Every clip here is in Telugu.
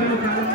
ಮೊದಲು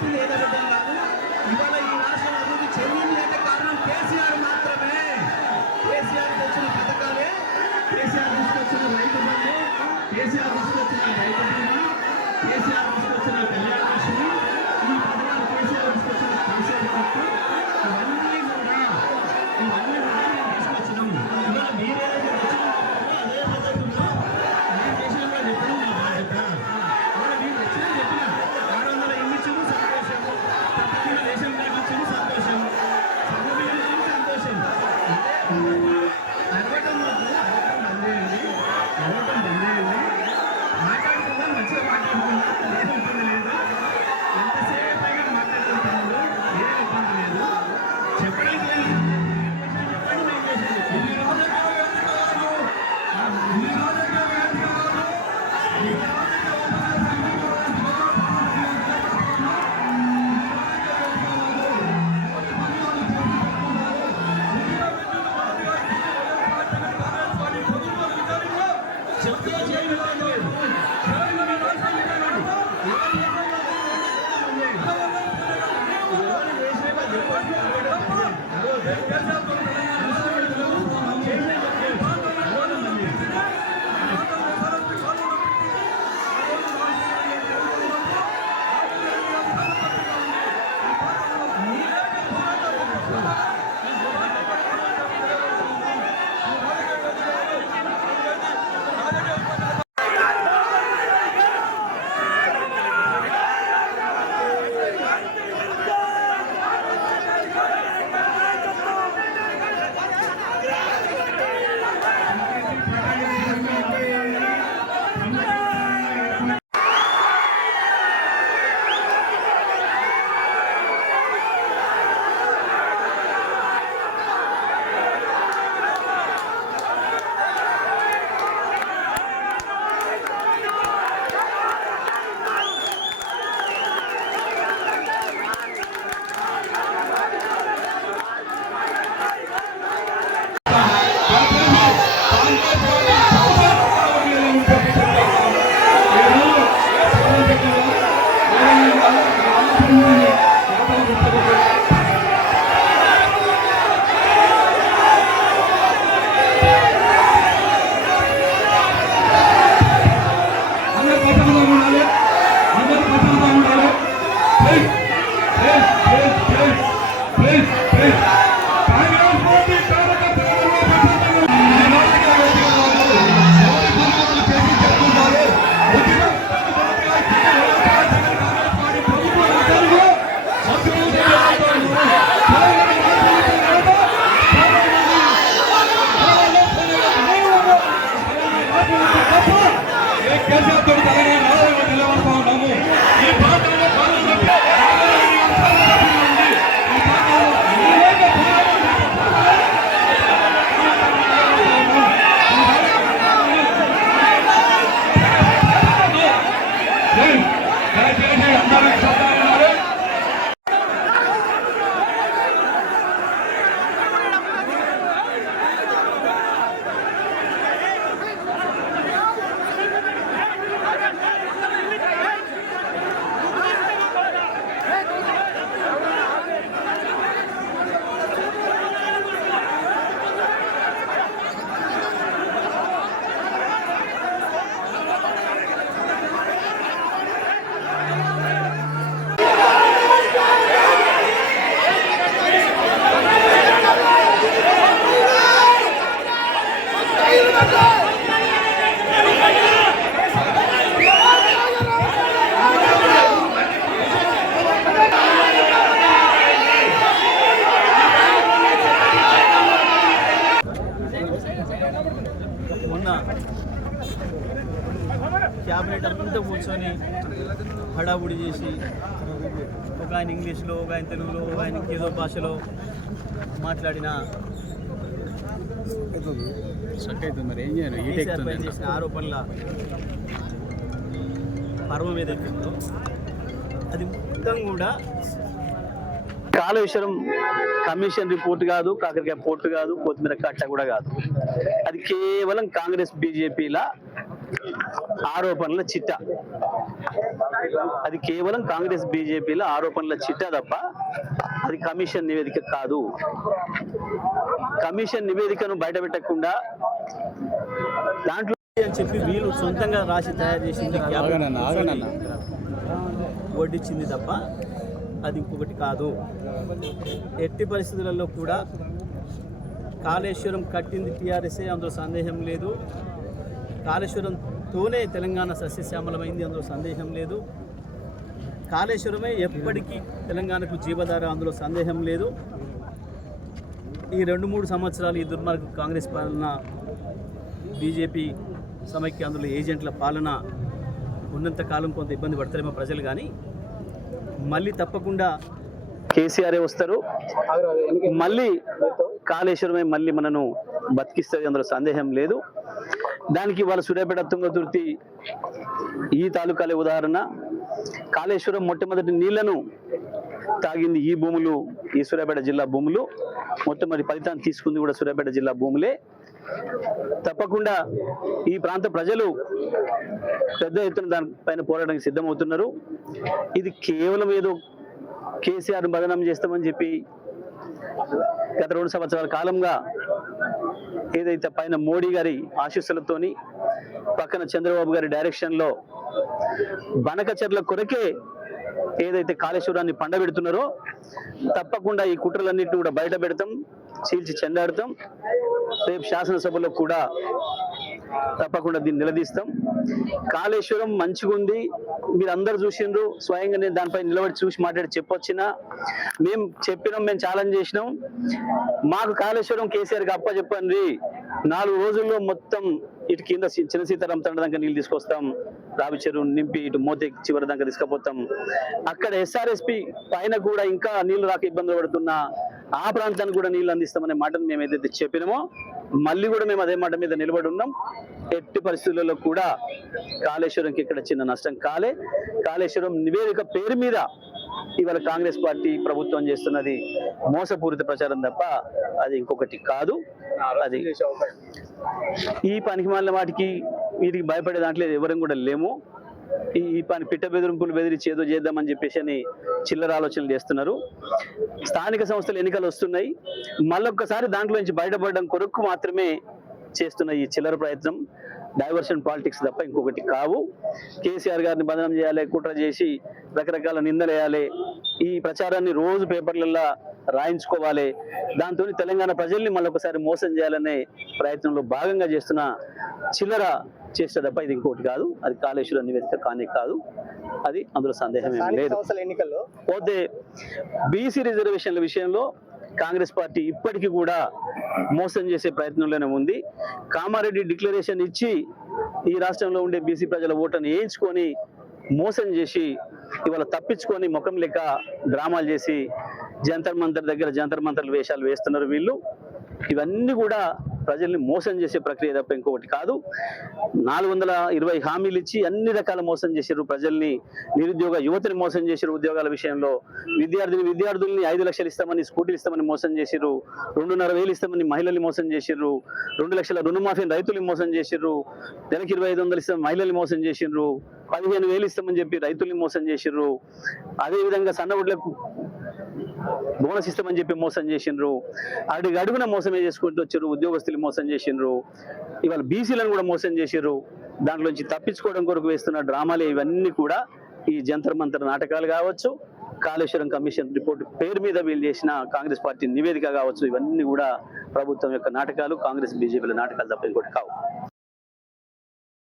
తప్పు లేదనడం కాదు ఇవాళ ఈ రాష్ట్రం అభివృద్ధి చెందిందంటే కారణం కేసీఆర్ మాత్రమే కేసీఆర్ తెచ్చిన పథకాలే కేసీఆర్ తీసుకొచ్చిన రైతు బంధు కేసీఆర్ తీసుకొచ్చిన రైతు బీమా కేసీఆర్ మంచిగా ఉండాలి అందరూ పచ్చగా ఉండాలి క్యాబినెట్ అంతా కూర్చొని హడాబుడి చేసి ఒక ఆయన ఇంగ్లీష్లో ఒక ఆయన తెలుగులో ఒక ఆయన ఏదో భాషలో మాట్లాడిన చేసిన ఆరోపణల పర్వం ఏదైతే ఉందో అది మొత్తం కూడా కాళేశ్వరం కమిషన్ రిపోర్ట్ కాదు కాకరకాయ పోర్టు కాదు కొత్తిమీర కట్ట కూడా కాదు అది కేవలం కాంగ్రెస్ బీజేపీల ఆరోపణల చిట్ట అది కేవలం కాంగ్రెస్ బీజేపీల ఆరోపణల చిట్ట తప్ప అది కమిషన్ నివేదిక కాదు కమిషన్ నివేదికను బయటపెట్టకుండా దాంట్లో అని చెప్పి వీళ్ళు సొంతంగా రాసి తయారు చేసింది వడ్డించింది తప్ప అది ఇంకొకటి కాదు ఎట్టి పరిస్థితులలో కూడా కాళేశ్వరం కట్టింది టీఆర్ఎస్ఏ అందులో సందేహం లేదు కాళేశ్వరంతోనే తెలంగాణ సస్యశ్యామలమైంది అందులో సందేహం లేదు కాళేశ్వరమే ఎప్పటికీ తెలంగాణకు జీవధార అందులో సందేహం లేదు ఈ రెండు మూడు సంవత్సరాలు ఈ దుర్మార్గ కాంగ్రెస్ పాలన బీజేపీ సమైక్య అందులో ఏజెంట్ల పాలన ఉన్నంతకాలం కొంత ఇబ్బంది పడతారేమో ప్రజలు కానీ మళ్ళీ తప్పకుండా కేసీఆరే వస్తారు మళ్ళీ కాళేశ్వరమే మళ్ళీ మనను బతికిస్తుంది అందులో సందేహం లేదు దానికి వాళ్ళ సూర్యాపేట తుంగతుర్తి ఈ తాలూకాలే ఉదాహరణ కాళేశ్వరం మొట్టమొదటి నీళ్లను తాగింది ఈ భూములు ఈ సూర్యాపేట జిల్లా భూములు మొట్టమొదటి ఫలితాన్ని తీసుకుంది కూడా సూర్యాపేట జిల్లా భూములే తప్పకుండా ఈ ప్రాంత ప్రజలు పెద్ద ఎత్తున దానిపైన పోరాటానికి సిద్ధమవుతున్నారు ఇది కేవలం ఏదో కేసీఆర్ మదనం చేస్తామని చెప్పి గత రెండు సంవత్సరాల కాలంగా ఏదైతే పైన మోడీ గారి ఆశీస్సులతోని పక్కన చంద్రబాబు గారి డైరెక్షన్లో బనకచర్ల కొరకే ఏదైతే కాళేశ్వరాన్ని పండబెడుతున్నారో తప్పకుండా ఈ కుట్రలన్నింటినీ కూడా బయట పెడతాం చీల్చి చెందాడతాం రేపు శాసనసభలో కూడా తప్పకుండా దీన్ని నిలదీస్తాం కాళేశ్వరం మంచిగుంది మీరు అందరు చూసిండ్రు స్వయంగా నేను దానిపై నిలబడి చూసి మాట్లాడి చెప్పొచ్చినా మేము చెప్పినాం మేము ఛాలెంజ్ చేసినాం మాకు కాళేశ్వరం కేసీఆర్కి అప్ప చెప్పండి నాలుగు రోజుల్లో మొత్తం ఇటు కింద చిన్న సీతారాం తండ్రి దాకా నీళ్ళు తీసుకొస్తాం రావి నింపి ఇటు మోతే చివరి దాకా తీసుకుపోతాం అక్కడ ఎస్ఆర్ఎస్పి పైన కూడా ఇంకా నీళ్లు రాక ఇబ్బందులు పడుతున్నా ఆ ప్రాంతానికి కూడా నీళ్లు అందిస్తామనే మాటను మేము ఏదైతే చెప్పినామో మళ్ళీ కూడా మేము అదే మాట మీద నిలబడి ఉన్నాం ఎట్టి పరిస్థితులలో కూడా కాళేశ్వరంకి ఇక్కడ చిన్న నష్టం కాలే కాళేశ్వరం నివేదిక పేరు మీద ఇవాళ కాంగ్రెస్ పార్టీ ప్రభుత్వం చేస్తున్నది మోసపూరిత ప్రచారం తప్ప అది ఇంకొకటి కాదు అది ఈ పనికి మాలిన వాటికి వీటికి భయపడే దాంట్లో ఎవరం కూడా లేము ఈ పని పిట్ట బెదిరింపులు బెదిరించి ఏదో చేద్దామని చెప్పేసి అని చిల్లర ఆలోచనలు చేస్తున్నారు స్థానిక సంస్థలు ఎన్నికలు వస్తున్నాయి మళ్ళొక్కసారి దాంట్లో నుంచి బయటపడడం కొరకు మాత్రమే చేస్తున్న ఈ చిల్లర ప్రయత్నం డైవర్షన్ పాలిటిక్స్ తప్ప ఇంకొకటి కావు కేసీఆర్ గారిని బంధనం చేయాలి కుట్ర చేసి రకరకాల వేయాలి ఈ ప్రచారాన్ని రోజు పేపర్లలో రాయించుకోవాలి దాంతో తెలంగాణ ప్రజల్ని మళ్ళొకసారి మోసం చేయాలనే ప్రయత్నంలో భాగంగా చేస్తున్న చిల్లర చేస్తే తప్ప ఇది ఇంకోటి కాదు అది కాళేశ్వర నివేదిక కానీ కాదు అది అందులో సందేహం లేదు ఎన్నికల్లో పోతే బీసీ రిజర్వేషన్ల విషయంలో కాంగ్రెస్ పార్టీ ఇప్పటికీ కూడా మోసం చేసే ప్రయత్నంలోనే ఉంది కామారెడ్డి డిక్లరేషన్ ఇచ్చి ఈ రాష్ట్రంలో ఉండే బీసీ ప్రజల ఓటను వేయించుకొని మోసం చేసి ఇవాళ తప్పించుకొని ముఖం లెక్క డ్రామాలు చేసి జంతర్ మంతర్ దగ్గర జంతర్ మంతర్ వేషాలు వేస్తున్నారు వీళ్ళు ఇవన్నీ కూడా ప్రజల్ని మోసం చేసే ప్రక్రియ తప్ప ఇంకొకటి కాదు నాలుగు వందల ఇరవై హామీలు ఇచ్చి అన్ని రకాల మోసం చేశారు ప్రజల్ని నిరుద్యోగ యువతని మోసం చేశారు ఉద్యోగాల విషయంలో విద్యార్థిని విద్యార్థుల్ని ఐదు లక్షలు ఇస్తామని స్కూటీలు ఇస్తామని మోసం చేశారు రెండున్నర వేలు ఇస్తామని మహిళల్ని మోసం చేశారు రెండు లక్షల రుణమాఫీని రైతుల్ని మోసం చేశారు నెలకి ఇరవై ఐదు వందలు ఇస్తామని మహిళల్ని మోసం చేసిండ్రు పదిహేను వేలు ఇస్తామని చెప్పి రైతుల్ని మోసం చేశారు అదేవిధంగా సన్నగుడ్లకు బోనస్ ఇస్తామని చెప్పి మోసం చేసిండ్రు అడుగు అడుగున మోసమే చేసుకుంటూ వచ్చారు ఉద్యోగస్తులు మోసం చేసిండ్రు ఇవాళ బీసీలను కూడా మోసం చేసిర్రు దాంట్లోంచి తప్పించుకోవడం కొరకు వేస్తున్న డ్రామాలు ఇవన్నీ కూడా ఈ జంతర్ మంతర్ నాటకాలు కావచ్చు కాళేశ్వరం కమిషన్ రిపోర్ట్ పేరు మీద వీలు చేసిన కాంగ్రెస్ పార్టీ నివేదిక కావచ్చు ఇవన్నీ కూడా ప్రభుత్వం యొక్క నాటకాలు కాంగ్రెస్ బీజేపీల నాటకాలు తప్ప ఇంకోటి కావు